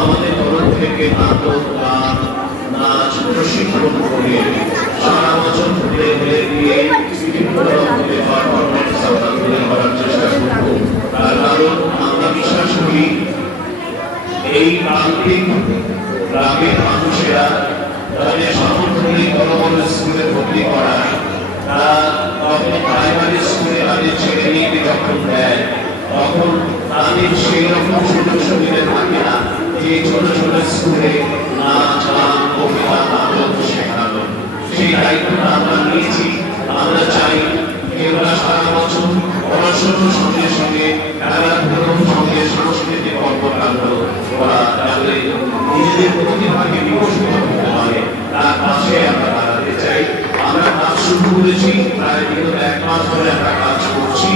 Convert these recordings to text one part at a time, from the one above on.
আমাদের তরফ থেকে নাটক, গান, নাচ প্রশিক্ষণ করে সারা বছর ধরে ধরে দিয়ে বিভিন্ন রকমের পারফরমেন্স আমরা তুলে ধরার চেষ্টা করব। তার কারণ আমরা বিশ্বাস করি এই প্রান্তিক গ্রামের মানুষেরা তাদের সামর্থ্য বড় বড় স্কুলে ভর্তি করা, তারা যখন প্রাইমারি স্কুলে তাদের ছেলে মেয়েকে যখন দেয় তখন তাদের সেই রকম সুযোগ সুবিধা থাকে না যে ছোট ছোট স্কুলে নাচ গান কবিতা নাটক শেখানো। সেই দায়িত্বটা আমরা নিয়েছি। আমরা চাই এগুলা সারা বছর পড়াশোনার সঙ্গে সঙ্গে খেলাধুলোর সঙ্গে সাংস্কৃতিক কর্মকাণ্ড করা যাতে নিজেদের প্রতিভাকে বিকশিত করতে পারে তার পাশে আমরা দাঁড়াতে চাই। আমরা কাজ শুরু করেছি, প্রায় বিগত 1 মাস ধরে আমরা কাজ করছি।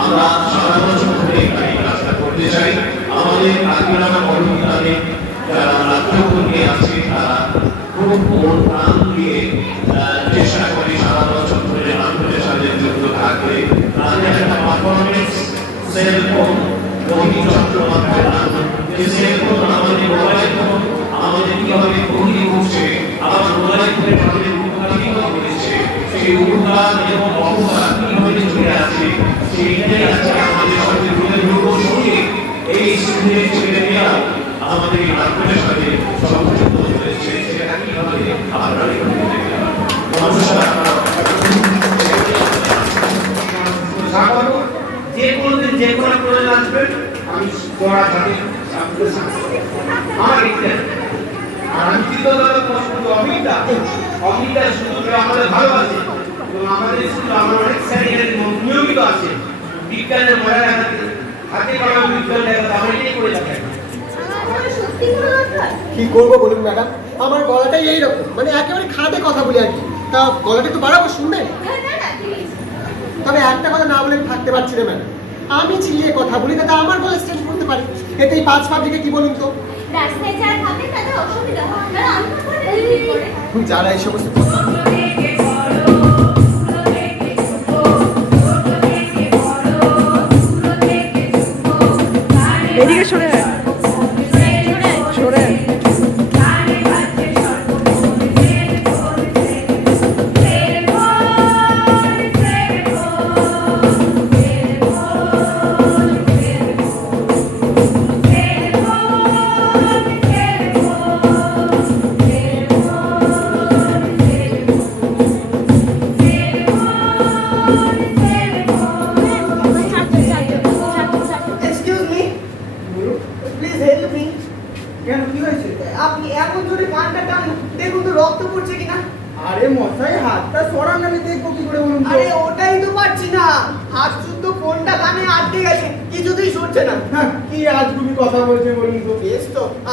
আমরা সারা বছর ধরে এই কাজটা করতে চাই। আমাদের কাকিনাড়া কর্মীদের যারা নাট্যকর্মী আছে তারা খুব মন প্রাণ দিয়ে চেষ্টা করে সারা বছর ধরে নাটকের সাথে যুক্ত থাকবে। তাদের একটা পারফরমেন্স সেলফোন রবি চট্টোপাধ্যায় নাটক, যে সেলফোন আমাদের মোবাইল ফোন আমাদের কিভাবে ভঙ্গি করছে, আবার মোবাইল ফোনে আমাদের উপকারিতা করেছে, সেই উপকার এবং অপকার কিভাবে চলে আছে সেইটাই আছে আমাদের সঙ্গে তুলে ধরবো। সঙ্গে এই স্কুলের ছেলেমেয়েরা আমাদের এই নাটকের সাথে সংযুক্ত হয়েছে, সেটা কিভাবে আপনারা যে কোনোদিন যে কোনো প্রয়োজন আসবেন আমি পড়া থাকে আমার ইচ্ছা। আর আমি চিন্তাধারা শুধু অমিতা শুধু আমাদের ভালোবাসে এবং আমাদের স্কুলে আমার অনেক স্যার নিয়মিত আছে বিজ্ঞানের মজা দেখাতে, হাতে কলম বিজ্ঞান দেখাতে আমরা এটাই করে থাকি। কি করবো বলুন ম্যাডাম, আমার গলাটাই এইরকম, মানে একেবারে খাদে কথা বলি আর কি। তা গলাটা একটু বাড়াবো, শুনবেন? তবে একটা কথা না বলে থাকতে পারছি না ম্যাডাম, আমি চিল্লিয়ে কথা বলি তাতে আমার গলা স্টেজ করতে পারি, এতে এই 5 পাবলিকে কি বলুন তো? যারা এই সমস্ত এদিকে সরে সরে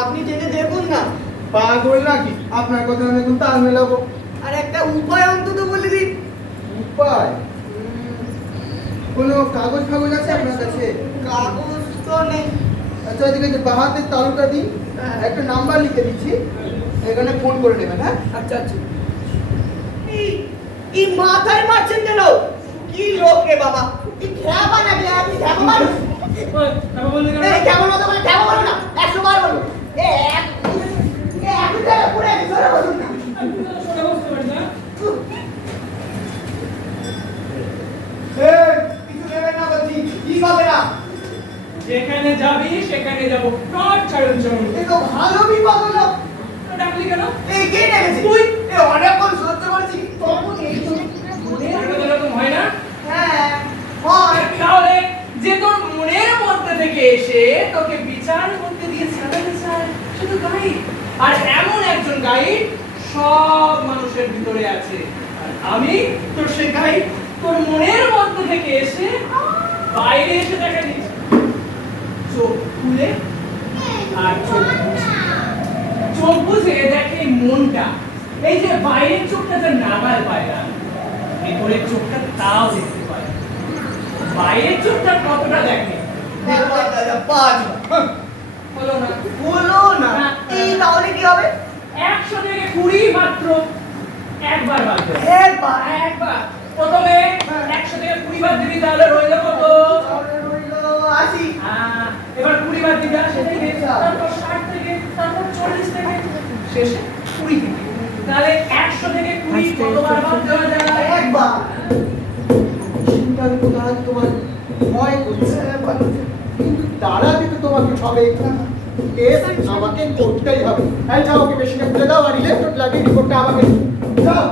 আপনি জেনে দেখুন না, পাগল নাকি? আপনার কথা আমি এখন তাল মেলাবো। আর একটা উপায় অন্তত বলে দিন। উপায়? কোনো কাগজ ফাগজ আছে আপনার কাছে? কাগজ তো নেই। আচ্ছা, এদিকে যে বাহাতের তালুটা দিন, একটা নাম্বার লিখে দিচ্ছি, এখানে ফোন করে নেবেন। হ্যাঁ, আচ্ছা আচ্ছা। এই মাথায় মারছেন কেন? কি লোক রে বাবা, কি খ্যাপা নাকি? আপনি খ্যাপা মানুষ? কেমন হতো মানে কেমন বলো না, 100 বার বলো। যেখানে যাবি সেখানে যাবো, ভালো বিপদ হলো। ডাকলি কেন? এই কে ডেকেছে? তুই অনেকক্ষণ সহ্য করছি, তখন এই এরকম হয় না? হ্যাঁ হয়। তাহলে যে তোর মনের মধ্যে থেকে এসে তোকে বিচার করতে দিয়ে সাজাতে চায় শুধু গাইড, আর এমন একজন গাইড সব মানুষের ভিতরে আছে, আর আমি তোর সে গাইড তোর মনের মধ্যে থেকে এসে বাইরে এসে দেখা দিচ্ছি। চোখ খুলে আর চোখ বুঝে দেখে মনটা, এই যে বাইরের চোখটা যে নাগাল পায় না, ভেতরের চোখটা তাও দেখতে পায়। বাইরের চোখটা কতটা দেখে হলো না। এই তাহলে কি হবে? 100 থেকে 20 মাত্র একবার বাঁধবে। একবার প্রথমে 100 থেকে 20 বাদ দিবি, তাহলে রইল কত? রইল 80। এবার 20 বাদ 82 থেকে, তারপর 60 থেকে, তারপর 40 থেকে, শেষে 20 থেকে। তাহলে 100 থেকে 20 কতবার বাদ দেওয়া যায়? একবার। চিন্তার কথা তোমার ভয় করছে, কিন্তু তাড়াতে তো তোমাকে হবে। টেস্ট আমাকে করতেই হবে। এই যাও, ওকে মেশিনে খুলে দাও আর ইলেকট্রোড লাগিয়ে রিপোর্টটা আমাকে দাও।